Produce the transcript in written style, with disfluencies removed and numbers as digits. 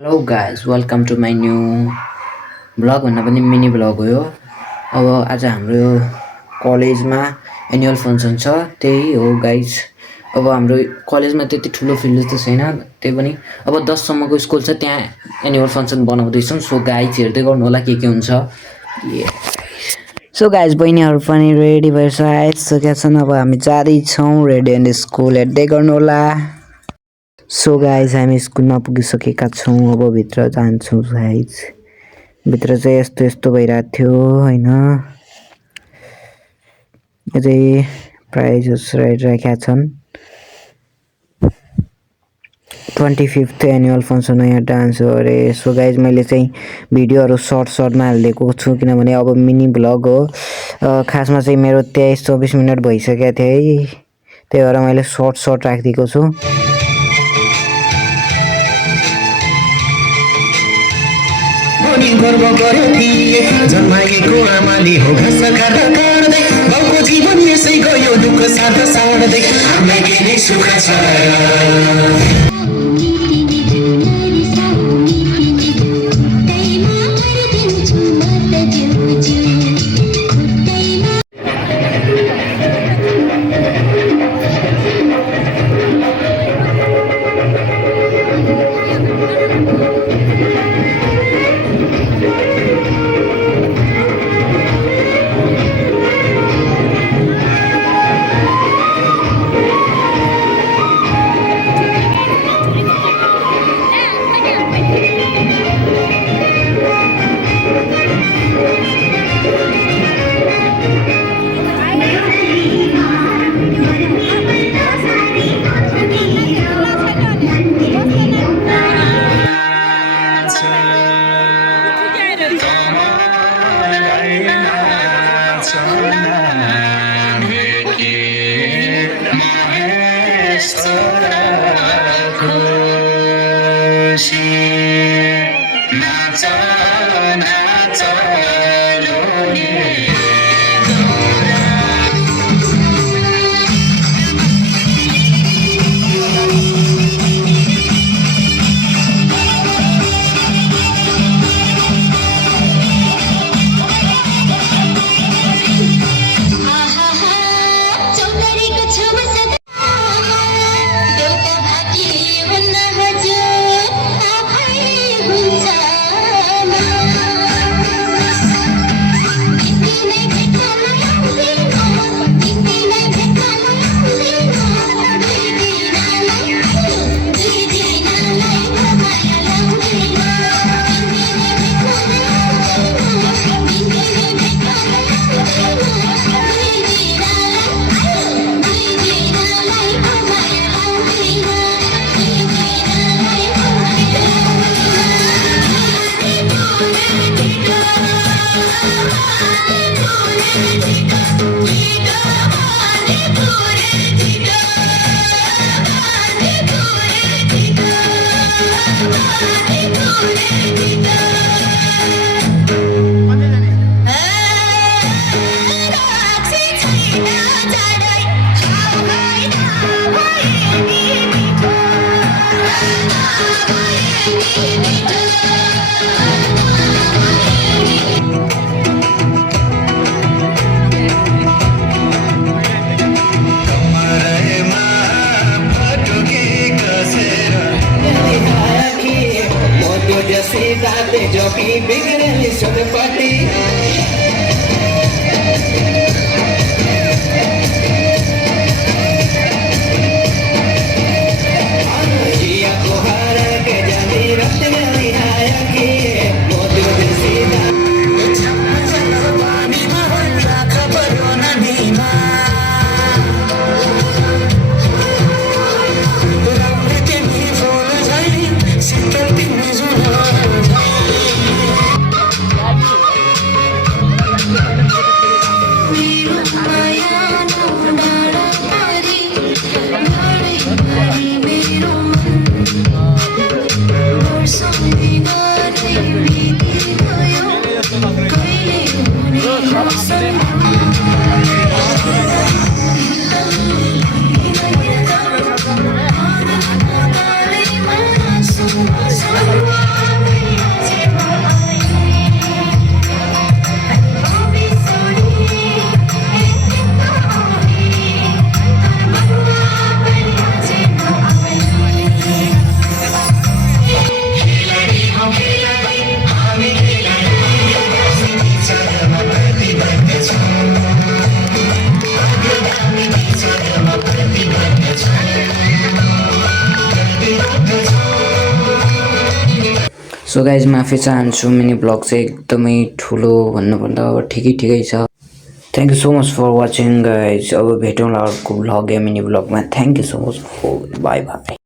Hello guys welcome to my new vlog भन्दा पनि mini vlog हो यो। अब आज हाम्रो कलेजमा एनुअल फङ्सन छ, त्यही हो गाइज। अब हाम्रो कलेजमा त्यति ठुलो फिल्ड त छैन, त्यही पनि अब 10 सम्मको स्कुल छ, त्यहाँ एनुअल फङ्सन बनाउँदैछौँ। सो गाइज हेर्दै गर्नु होला के हुन्छ। सो गाइज बहिनीहरू पनि रेडी भएर आइसकेका छन्। अब हामी जाँदैछौँ रेडी एन्ड स्कुल, हेर्दै गर्नु होला। सो गाइज हामी स्कुलमा पुगिसकेका छौँ, अब भित्र जान्छौँ गाइज। भित्र चाहिँ यस्तो यस्तो भइरहेको थियो होइन, अझै प्राइजहरू राखेका छन्। 25th एनुअल फङ्सन यहाँ डान्स हो अरे। सो गाइज मैले चाहिँ भिडियोहरू सर्टमा हालिदिएको छु, किनभने अब मिनी भ्लग हो। खासमा चाहिँ मेरो 23-24 मिनट भइसकेको थियो है, त्यही भएर मैले सर्ट राखिदिएको छु। गर्व गर्यो दिए जन्माएको आमाले हो घाँस काट्दा काट्दै गाउँको जीवन यसै गयो दुःख साथ साड्दै हामीलाई के नै सुख छ। Jockey, bigger than this other party. So guys माफी चाहन्छु मिनी ब्लग चाहिँ एकदमै ठुलो भन्नुपर्दा अब ठिकै छ। Thank you so much for watching guys. अब भेटौँला अर्को ब्लग या मिनी ब्लगमा। Thank you so much for bye by.